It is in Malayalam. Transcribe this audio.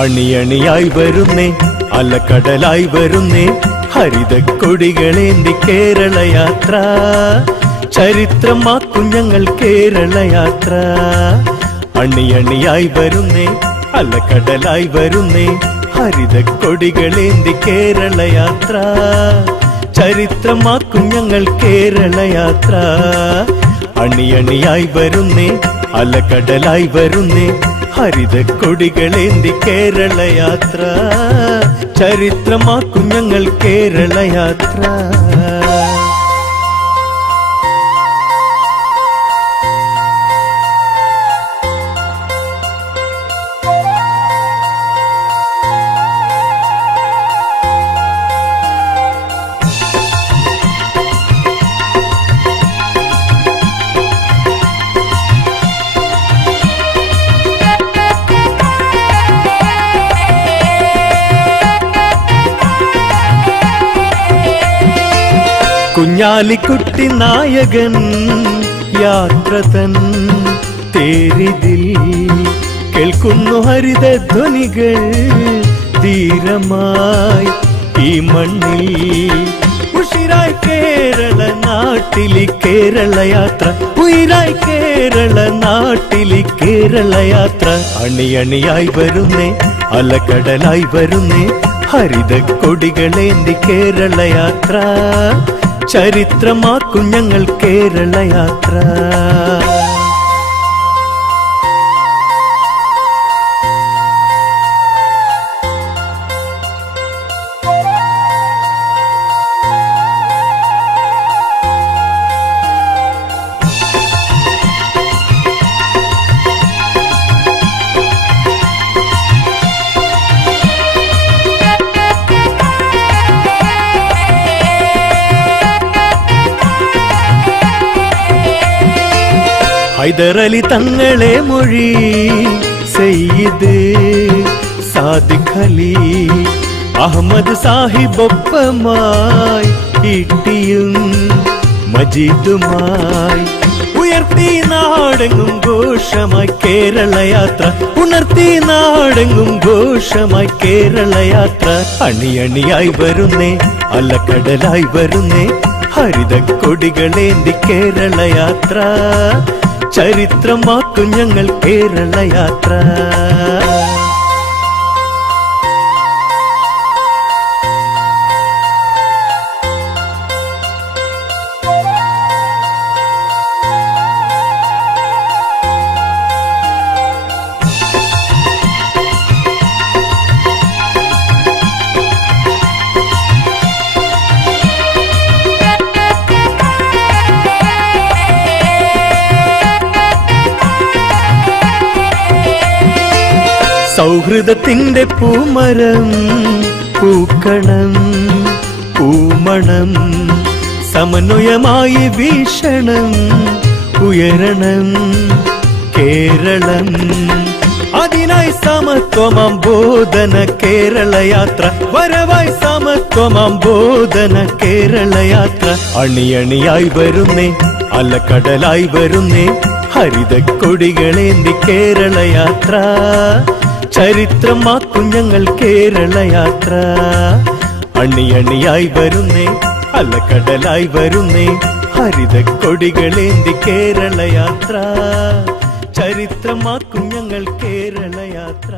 അണിയണിയായി വരുന്നേ അലക്കടലായി വരുന്നേ ഹരിത കൊടികളേന്തി കേരളയാത്ര ചരിത്രമാക്കും ഞങ്ങൾ കേരളയാത്ര അണിയണിയായി വരുന്നേ അലക്കടലായി വരുന്നേ ഹരിത കൊടികളേന്തി കേരളയാത്ര ചരിത്രമാക്കും ഞങ്ങൾ കേരളയാത്ര അണിയണിയായി വരുന്നേ അലക്കടലായി വരുന്നേ ഹരിത കൊടികളേന്തി കേരളയാത്ര ചരിത്രമാക്കും ഞങ്ങൾ കേരളയാത്ര കുഞ്ഞാലിക്കുട്ടി നായകൻ യാത്രതൻ തേരിതിൽ കേൾക്കുന്നു ഹരിത ധ്വനികൾ ധീരമായി ഈ മണ്ണിൽ ഉഷിരായി കേരള നാട്ടിലെ കേരളയാത്ര ഉയിരായി കേരള നാട്ടിലെ കേരളയാത്ര അണിയണിയായി വരുന്നേ അലക്കടലായി വരുന്നേ ഹരിത കൊടികളേന്തി കേരളയാത്ര ചരിത്രമാക്കും ഞങ്ങൾ കേരളയാത്ര ഹൈദരലി തങ്ങളെ മൊഴി സയ്യിദ് സാദിഖ് അലി അഹമ്മദ് സാഹിബൊപ്പമായി ഇട്ടിയും മജീദുമായി ഉയർത്തി നാടെങ്ങും ഘോഷമായി കേരളയാത്ര ഉണർത്തി നാടെങ്ങും ഘോഷമായി കേരളയാത്ര അണിയണിയായി വരുന്നേ അലക്കടലായി വരുന്നേ ഹരിത കൊടികളേന്തി കേരളയാത്ര ചരിത്രമാക്കും ഞങ്ങൾ കേരളയാത്ര സൗഹൃദത്തിന്റെ പൂമരം പൂക്കണം പൂമണം സമന്വയമായി വീക്ഷണം ഉയരണം കേരളം അതിനായി സമത്വമാം ബോധന കേരളയാത്ര വരവായി സമത്വമാം ബോധന കേരളയാത്ര അണിയണിയായി വരുന്നേ അലക്കടലായി വരുന്നേ ഹരിത കൊടികളേന്തി കേരളയാത്ര ചരിത്രമാക്കും ഞങ്ങൾ കേരളയാത്ര അണിയണിയായി വരുന്നേ അലക്കടലായി വരുന്നേ ഹരിത കൊടികളേന്തി കേരളയാത്ര ചരിത്രമാക്കും ഞങ്ങൾ കേരളയാത്ര